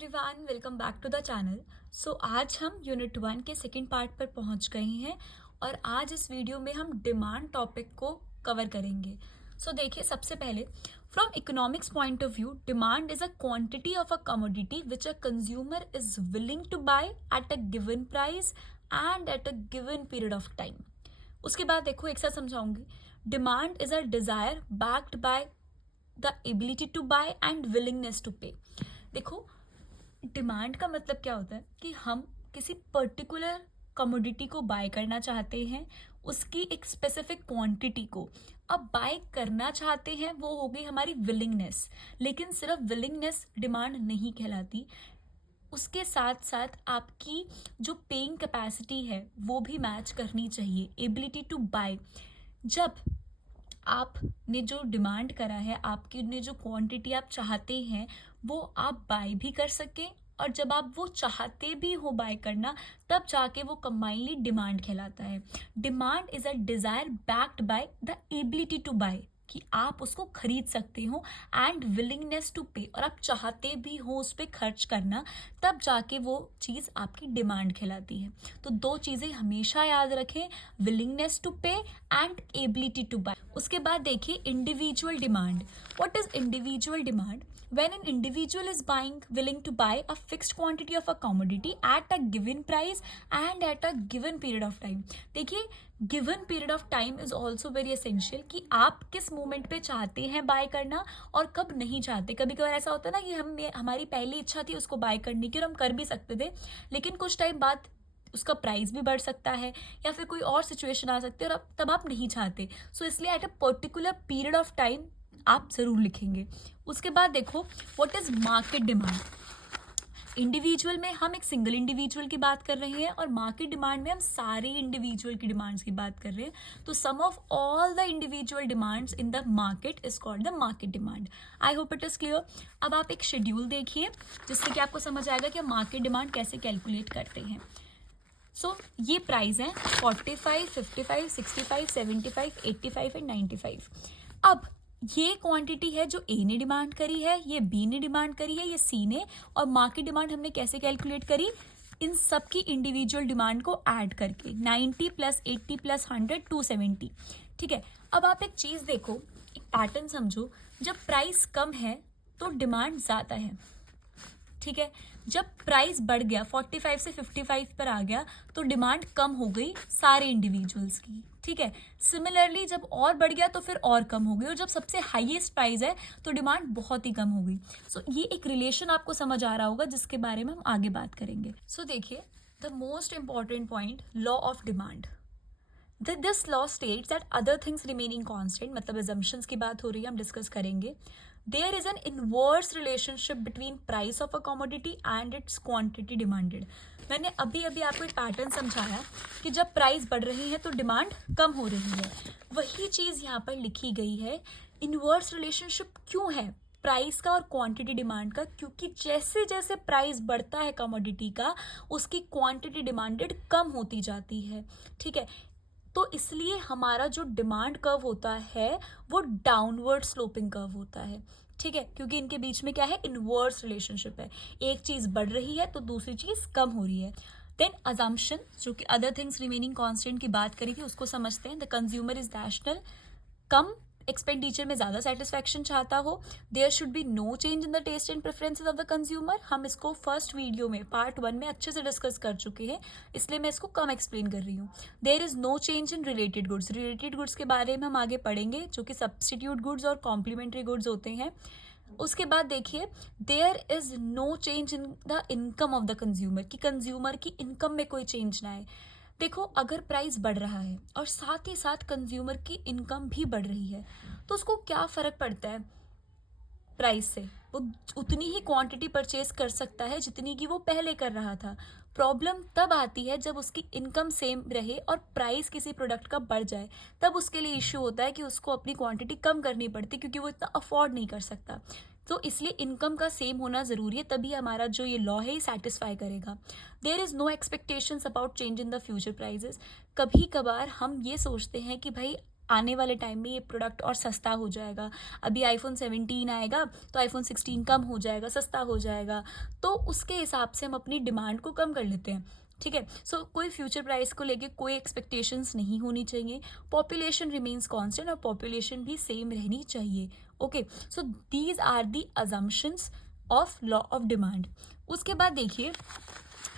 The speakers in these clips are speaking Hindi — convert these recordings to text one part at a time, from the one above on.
Everyone, welcome back to the channel. So आज हम यूनिट 1 के सेकंड पार्ट पर पहुंच गए हैं और आज इस वीडियो में हम डिमांड टॉपिक को कवर करेंगे। सो देखिए, सबसे पहले from economics point of view, demand is a quantity of a commodity which a consumer is willing to buy at a given price and at a given period of time. उसके बाद देखो, एक साथ समझाऊंगी। Demand is a desire backed by the ability to buy and willingness to pay. देखो, डिमांड का मतलब क्या होता है कि हम किसी पर्टिकुलर कमोडिटी को बाय करना चाहते हैं, उसकी एक स्पेसिफिक क्वांटिटी को अब बाय करना चाहते हैं। वो हो गई हमारी विलिंगनेस। लेकिन सिर्फ विलिंगनेस डिमांड नहीं कहलाती, उसके साथ साथ आपकी जो पेइंग कैपेसिटी है वो भी मैच करनी चाहिए, एबिलिटी टू बाय। जब आपने जो डिमांड करा है, आपकी ने जो क्वांटिटी आप चाहते हैं वो आप बाय भी कर सकें, और जब आप वो चाहते भी हो बाय करना, तब जाके वो कंबाइनली डिमांड कहलाता है। Demand is a desire backed by the ability to buy, कि आप उसको खरीद सकते हो, एंड विलिंगनेस टू पे, और आप चाहते भी हो उस पर खर्च करना, तब जाके वो चीज़ आपकी डिमांड कहलाती है। तो दो चीज़ें हमेशा याद रखें, विलिंगनेस टू पे एंड एबिलिटी टू बाय। उसके बाद देखिए individual demand. What is individual demand? When an individual is willing to buy a fixed quantity of a commodity at a given price and at a given period of time। देखिए, given period of time is also very essential, कि आप किस मोमेंट पे चाहते हैं बाय करना और कब नहीं चाहते। कभी कभार ऐसा होता है ना कि हमारी पहली इच्छा थी उसको बाय करने की और हम कर भी सकते थे, लेकिन कुछ टाइम बाद उसका प्राइस भी बढ़ सकता है या फिर कोई और सिचुएशन आ सकती है और तब आप नहीं चाहते। सो इसलिए at a particular period of time आप जरूर लिखेंगे। उसके बाद देखो, what is market demand. Individual में हम एक सिंगल इंडिविजुअल की बात कर रहे हैं और मार्केट डिमांड में हम सारे इंडिविजुअल की डिमांड्स की बात कर रहे हैं। तो sum of all the individual demands in the market is called the market demand. I hope it is clear. अब आप एक शेड्यूल देखिए जिससे कि आपको समझ आएगा कि हम मार्केट डिमांड कैसे कैलकुलेट करते हैं। सो ये प्राइस हैं 45, 55, 65, 75, 85 एंड 95। अब ये क्वांटिटी है जो ए ने डिमांड करी है, ये बी ने डिमांड करी है, ये सी ने, और मार्केट डिमांड हमने कैसे कैलकुलेट करी? इन सब की इंडिविजुअल डिमांड को ऐड करके 90 प्लस 80 प्लस 100 270। ठीक है। अब आप एक चीज़ देखो, एक पैटर्न समझो। जब प्राइस कम है तो डिमांड ज़्यादा है, ठीक है। जब प्राइस बढ़ गया 45 से 55 पर आ गया तो डिमांड कम हो गई सारे इंडिविजुअल्स की, ठीक है। सिमिलरली जब और बढ़ गया तो फिर और कम हो गई, और जब सबसे हाईएस्ट प्राइस है तो डिमांड बहुत ही कम हो गई। सो ये एक रिलेशन आपको समझ आ रहा होगा जिसके बारे में हम आगे बात करेंगे। सो देखिए, the most important point, law of demand. This law states that other things remaining constant, मतलब assumptions की बात हो रही है, हम डिस्कस करेंगे। There is an inverse relationship between price of a commodity and its quantity demanded. मैंने अभी अभी आपको एक पैटर्न समझाया कि जब प्राइस बढ़ रही है तो डिमांड कम हो रही है। वही चीज़ यहाँ पर लिखी गई है। इनवर्स रिलेशनशिप क्यों है प्राइस का और क्वांटिटी डिमांड का? क्योंकि जैसे जैसे प्राइस बढ़ता है कमोडिटी का, उसकी क्वांटिटी डिमांडेड कम होती जाती है, ठीक है। तो इसलिए हमारा जो डिमांड कर्व होता है वो डाउनवर्ड स्लोपिंग कर्व होता है, ठीक है। क्योंकि इनके बीच में क्या है? इनवर्स रिलेशनशिप है। एक चीज़ बढ़ रही है तो दूसरी चीज़ कम हो रही है। देन अजम्पशन, जो कि अदर थिंग्स रिमेनिंग कांस्टेंट की बात करी थी, उसको समझते हैं। द कंज्यूमर इज रैशनल, कम एक्सपेंडिचर में ज़्यादा सेटिस्फैक्शन चाहता हो। There should be no change in the taste and preferences of the consumer. हम इसको फर्स्ट वीडियो में पार्ट 1 में अच्छे से डिस्कस कर चुके हैं, इसलिए मैं इसको कम एक्सप्लेन कर रही हूँ। There is no change in related goods. Related goods के बारे में हम आगे पढ़ेंगे, जो कि सब्सटीट्यूट गुड्स और कॉम्प्लीमेंट्री गुड्स होते हैं। उसके बाद देखिए, there is no change in the income of the consumer, कि कंज्यूमर की इनकम में कोई चेंज ना आए। देखो, अगर प्राइस बढ़ रहा है और साथ ही साथ कंज्यूमर की इनकम भी बढ़ रही है तो उसको क्या फ़र्क पड़ता है प्राइस से? वो उतनी ही क्वांटिटी परचेज कर सकता है जितनी की वो पहले कर रहा था। प्रॉब्लम तब आती है जब उसकी इनकम सेम रहे और प्राइस किसी प्रोडक्ट का बढ़ जाए, तब उसके लिए इश्यू होता है कि उसको अपनी क्वांटिटी कम करनी पड़ती, क्योंकि वो इतना अफोर्ड नहीं कर सकता। तो इसलिए इनकम का सेम होना ज़रूरी है, तभी हमारा जो ये लॉ है ये सेटिस्फाई करेगा। There is no expectations about change in the future prices. कभी कभार हम ये सोचते हैं कि भाई आने वाले टाइम में ये प्रोडक्ट और सस्ता हो जाएगा, अभी आईफोन 17 आएगा तो आईफोन 16 कम हो जाएगा, सस्ता हो जाएगा, तो उसके हिसाब से हम अपनी डिमांड को कम कर लेते हैं, ठीक है। सो कोई फ्यूचर प्राइस को लेके कोई एक्सपेक्टेशंस नहीं होनी चाहिए, पॉपुलेशन रिमेन्स कांस्टेंट और पॉपुलेशन भी सेम रहनी चाहिए, okay. So these are the assumptions of law of demand. उसके बाद देखिए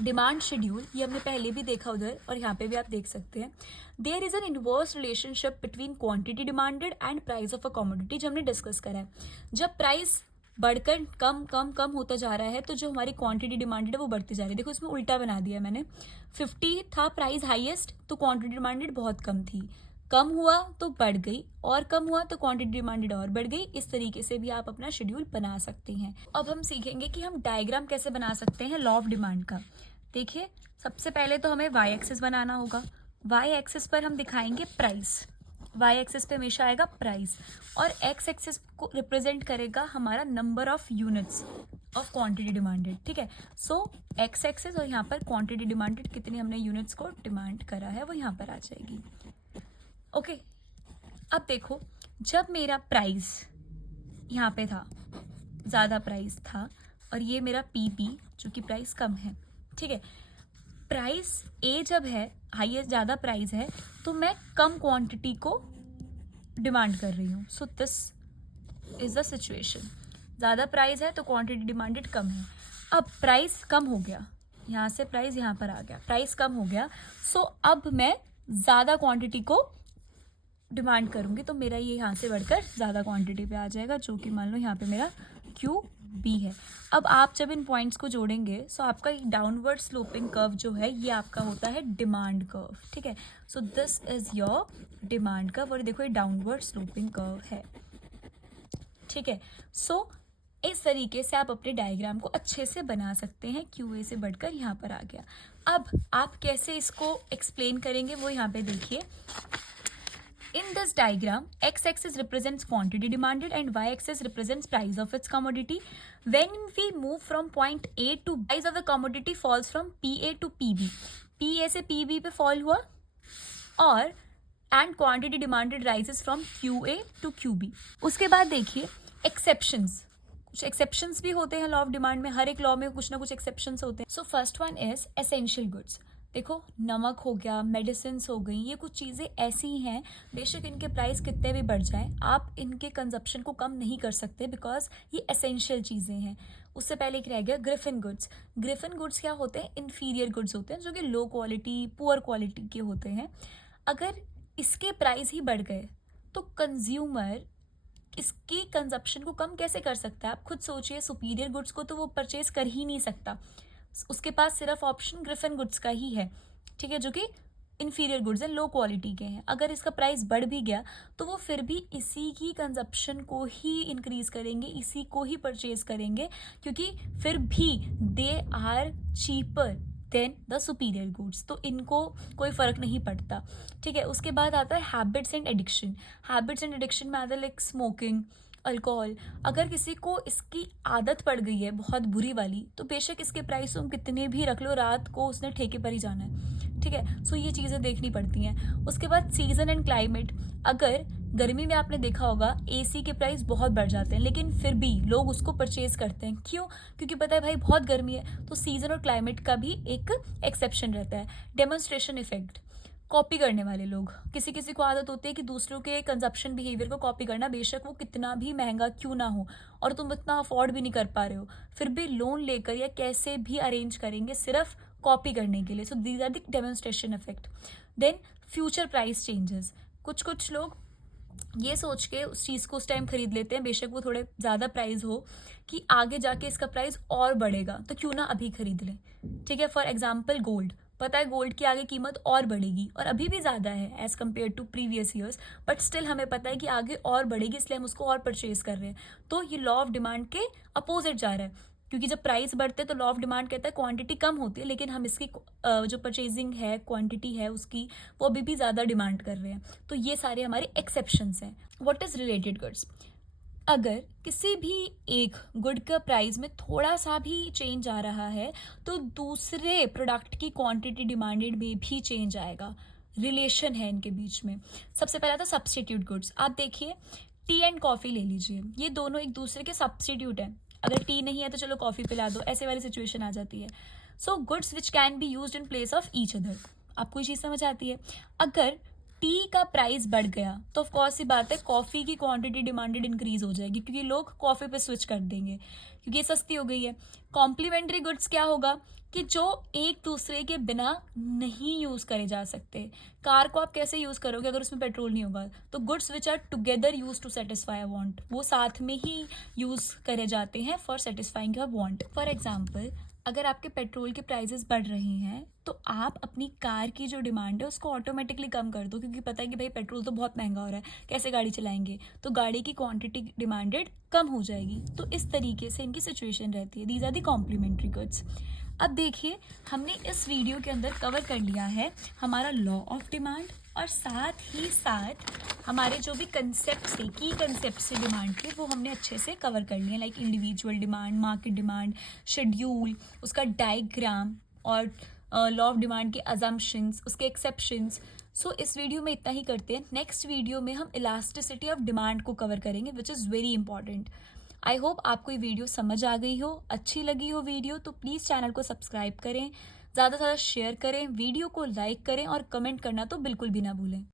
डिमांड शेड्यूल, ये हमने पहले भी देखा उधर और यहाँ पे भी आप देख सकते हैं। There is an inverse relationship between quantity demanded and price of a commodity, जो हमने डिस्कस करा है। जब प्राइस बढ़कर कम कम कम होता जा रहा है तो जो हमारी क्वांटिटी डिमांडेड है वो बढ़ती जा रही है। देखो इसमें उल्टा बना दिया मैंने, 50 था प्राइस हाईएस्ट तो क्वांटिटी डिमांडेड बहुत कम थी, कम हुआ तो बढ़ गई, और कम हुआ तो क्वांटिटी डिमांडेड और बढ़ गई। इस तरीके से भी आप अपना शेड्यूल बना सकते हैं। अब हम सीखेंगे कि हम डायग्राम कैसे बना सकते हैं लॉ ऑफ डिमांड का। देखिए सबसे पहले तो हमें वाई एक्सिस बनाना होगा। वाई एक्सिस पर हम दिखाएंगे प्राइस, वाई एक्सिस पे हमेशा आएगा प्राइस, और एक्स एक्सिस को रिप्रेजेंट करेगा हमारा number of units of quantity demanded, ठीक है। सो एक्स एक्सिस और यहाँ पर क्वांटिटी डिमांडेड, कितनी हमने यूनिट्स को डिमांड करा है वो यहाँ पर आ जाएगी, ओके। अब देखो जब मेरा प्राइस यहाँ पे था, ज़्यादा प्राइस था, और ये मेरा पी जो कि प्राइस कम है, ठीक है। प्राइस ए जब है हाईएस्ट, ज़्यादा प्राइस है, तो मैं कम क्वांटिटी को डिमांड कर रही हूँ। So this is the situation, ज़्यादा प्राइस है तो क्वांटिटी डिमांडेड कम है। अब प्राइस कम हो गया, यहाँ से प्राइस यहाँ पर आ गया, प्राइस कम हो गया, सो अब मैं ज़्यादा क्वांटिटी को डिमांड करूँगी, तो मेरा ये यहाँ से बढ़कर ज़्यादा क्वांटिटी पे आ जाएगा, जो कि मान लो यहाँ पे मेरा क्यू बी है। अब आप जब इन पॉइंट्स को जोड़ेंगे सो आपका डाउनवर्ड स्लोपिंग कर्व जो है ये आपका होता है डिमांड कर्व, ठीक है। So this is your demand curve, और देखो ये डाउनवर्ड स्लोपिंग कर्व है, ठीक है। सो इस तरीके से आप अपने डायग्राम को अच्छे से बना सकते हैं। क्यू ए से बढ़कर यहाँ पर आ गया। अब आप कैसे इसको एक्सप्लेन करेंगे वो यहाँ पे देखिए। In this diagram, x-axis represents quantity demanded and y-axis represents price of its commodity. When we move from point A to B, price of the commodity falls from PA to PB. PA से PB पे fall हुआ, और and quantity demanded rises from QA to QB. उसके बाद देखिए exceptions. कुछ exceptions भी होते हैं लॉ ऑफ डिमांड में, हर एक लॉ में कुछ ना कुछ exceptions होते हैं। So first one is essential goods. देखो नमक हो गया, मेडिसिन हो गई, ये कुछ चीज़ें ऐसी हैं बेशक इनके प्राइस कितने भी बढ़ जाएं, आप इनके कंजप्शन को कम नहीं कर सकते बिकॉज ये एसेंशियल चीज़ें हैं। उससे पहले एक रह गया ग्रिफिन गुड्स। ग्रिफिन गुड्स क्या होते हैं? इन्फीरियर गुड्स होते हैं, जो कि लो क्वालिटी, पुअर क्वालिटी के होते हैं। अगर इसके प्राइस ही बढ़ गए तो कंज्यूमर इसकी कंजप्शन को कम कैसे कर सकता है? आप खुद सोचिए, सुपीरियर गुड्स को तो वो परचेज कर ही नहीं सकता, उसके पास सिर्फ ऑप्शन ग्रिफिन गुड्स का ही है, ठीक है, जो कि इन्फीरियर गुड्स हैं, लो क्वालिटी के हैं। अगर इसका प्राइस बढ़ भी गया तो वो फिर भी इसी की कंजप्शन को ही इंक्रीज करेंगे, इसी को ही परचेज करेंगे, क्योंकि फिर भी they are cheaper than the superior goods, तो इनको कोई फ़र्क नहीं पड़ता, ठीक है। उसके बाद आता है habits and addiction. Habits and addiction में आता है लाइक स्मोकिंग, अल्कोहल। अगर किसी को इसकी आदत पड़ गई है बहुत बुरी वाली, तो बेशक इसके प्राइस तुम कितने भी रख लो, रात को उसने ठेके पर ही जाना है, ठीक है। सो ये चीज़ें देखनी पड़ती हैं। उसके बाद सीजन एंड क्लाइमेट। अगर गर्मी में आपने देखा होगा एसी के प्राइस बहुत बढ़ जाते हैं, लेकिन फिर भी लोग उसको परचेज करते हैं। क्यों? क्योंकि पता है भाई बहुत गर्मी है। तो सीजन और क्लाइमेट का भी एक एक्सेप्शन रहता है। डेमोन्स्ट्रेशन इफेक्ट, कॉपी करने वाले लोग, किसी किसी को आदत होती है कि दूसरों के कंजप्शन बिहेवियर को कॉपी करना, बेशक वो कितना भी महंगा क्यों ना हो और तुम इतना अफोर्ड भी नहीं कर पा रहे हो, फिर भी लोन लेकर या कैसे भी अरेंज करेंगे सिर्फ कॉपी करने के लिए। So these are the demonstration effect. Then future price changes. कुछ लोग ये सोच के उस चीज़ को उस टाइम खरीद लेते हैं, बेशक वो थोड़े ज़्यादा प्राइस हो, कि आगे जाके इसका प्राइस और बढ़ेगा तो क्यों ना अभी खरीद लें, ठीक है। फॉर एग्जाम्पल गोल्ड, पता है गोल्ड की आगे कीमत और बढ़ेगी और अभी भी ज़्यादा है as compared to previous years, but still हमें पता है कि आगे और बढ़ेगी, इसलिए हम उसको और परचेज कर रहे हैं। तो ये लॉ ऑफ डिमांड के अपोजिट जा रहा है, क्योंकि जब प्राइस बढ़ते हैं तो लॉ ऑफ डिमांड कहता है क्वांटिटी कम होती है, लेकिन हम इसकी जो परचेजिंग है, क्वांटिटी है उसकी, वो अभी भी ज़्यादा डिमांड कर रहे हैं। तो ये सारे हमारे एक्सेप्शंस हैं। What is related goods? अगर किसी भी एक गुड का प्राइस में थोड़ा सा भी चेंज आ रहा है तो दूसरे प्रोडक्ट की क्वांटिटी डिमांडेड में भी चेंज आएगा। रिलेशन है इनके बीच में। सबसे पहला था सब्स्टिट्यूट गुड्स। आप देखिए टी एंड कॉफ़ी ले लीजिए, ये दोनों एक दूसरे के सब्स्टिट्यूट हैं। अगर टी नहीं है तो चलो कॉफ़ी पिला दो, ऐसे वाली सिचुएशन आ जाती है। So goods which can be use in place of each other. आपको ये चीज़ समझ आती है? अगर टी का प्राइस बढ़ गया तो ऑफ कोर्स सी बात है कॉफ़ी की क्वांटिटी डिमांडेड इंक्रीज हो जाएगी, क्योंकि लोग कॉफ़ी पे स्विच कर देंगे क्योंकि ये सस्ती हो गई है। कॉम्प्लीमेंट्री गुड्स क्या होगा कि जो एक दूसरे के बिना नहीं यूज़ करे जा सकते। कार को आप कैसे यूज़ करोगे अगर उसमें पेट्रोल नहीं होगा? तो goods which are together use to satisfy a want, वो साथ में ही यूज़ करे जाते हैं for satisfying your want. For example, अगर आपके पेट्रोल के प्राइसेस बढ़ रहे हैं तो आप अपनी कार की जो डिमांड है उसको ऑटोमेटिकली कम कर दो, क्योंकि पता है कि भाई पेट्रोल तो बहुत महंगा हो रहा है, कैसे गाड़ी चलाएंगे, तो गाड़ी की क्वांटिटी डिमांडेड कम हो जाएगी। तो इस तरीके से इनकी सिचुएशन रहती है। These are the complementary goods. अब देखिए हमने इस वीडियो के अंदर कवर कर लिया है हमारा लॉ ऑफ डिमांड, और साथ ही साथ हमारे जो भी कंसेप्ट थे, की कंसेप्ट से डिमांड के, वो हमने अच्छे से कवर कर लिए, like individual demand, market demand, schedule, उसका डायग्राम, और लॉ ऑफ डिमांड के अजम्पशंस, उसके एक्सेप्शंस। सो इस वीडियो में इतना ही करते हैं। नेक्स्ट वीडियो में हम इलास्टिसिटी ऑफ डिमांड को कवर करेंगे, which is very important. I hope आपको ये वीडियो समझ आ गई हो, अच्छी लगी हो वीडियो, तो प्लीज़ चैनल को सब्सक्राइब करें, ज़्यादा से ज़्यादा शेयर करें, वीडियो को लाइक करें और कमेंट करना तो बिल्कुल भी ना भूलें।